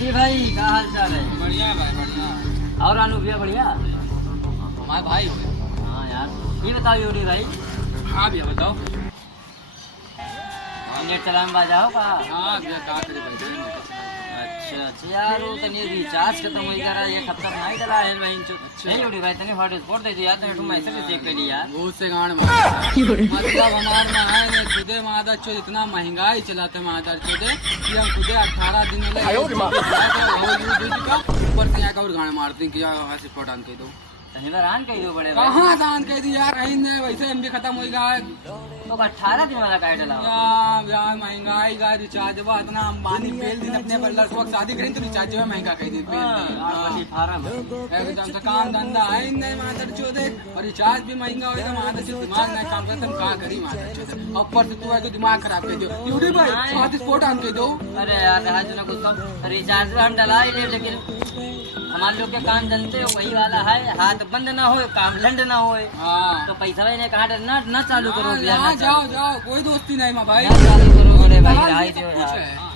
UT भाई क्या हाल चाल है? बढ़िया है भाई, बढ़िया। और अनु भैया बढ़िया? हमारे भाई हो गए। हाँ यार, ये बताओ यूटी भाई, हाँ भैया बताओ। नेट चलाने बाजा हो का? हाँ भैया क्या करे भाई। अच्छा अच्छा यार, वो तनी रिचार्ज खत्म हो गया एक हफ्ता नहीं चला है भाई। अच्छा यूटी भाई तनी हॉटस्पॉट दे दिया तो तुम ऐसे भी चेक कर लिया यार। बहुत से गांड मार मतलब हमारे में है ना खुदे मादा चो इतना महंगाई चलाते मादा चोदे कि हम खुदे 18 दिन ले ऊपर से यहाँ का और गांड मारते हैं कि यहाँ से फोटान कह दो तनी रान कही दो बड़े भाई। कहाँ दान कह दी यार, कहीं नहीं वैसे एमबी खत्म हो गया है। तो 18 दिन वाला काट डाला यार महंगाई का रिचार्ज हुआ इतना अंबानी पेल दिन अपने बल्लर वक्त शादी करें तो रिचार्ज जो है महंगा कह दी फार्म एकदम से काम धंधा है नहीं मादर चौधे और रिचार्ज भी महंगा हो तो मादर चौधे दिमाग नहीं काम करता, तुम कहाँ करी मादर चौधे ऊपर से तू है तो दिमाग खराब कर दो यूट्यूब भाई हॉटस्पॉट आन के दो। अरे यार रहा जो ना कुछ रिचार्ज हम डला ही ले, लेकिन हमारे लोग के काम जनते हो वही वाला है, हाथ बंद ना हो काम लंड ना हो। हाँ तो पैसा ने कहा ना चालू करो भैया, जाओ जाओ कोई दोस्ती नहीं माँ भाई, ना चालू करो बड़े भाई, रहा ही दो यार।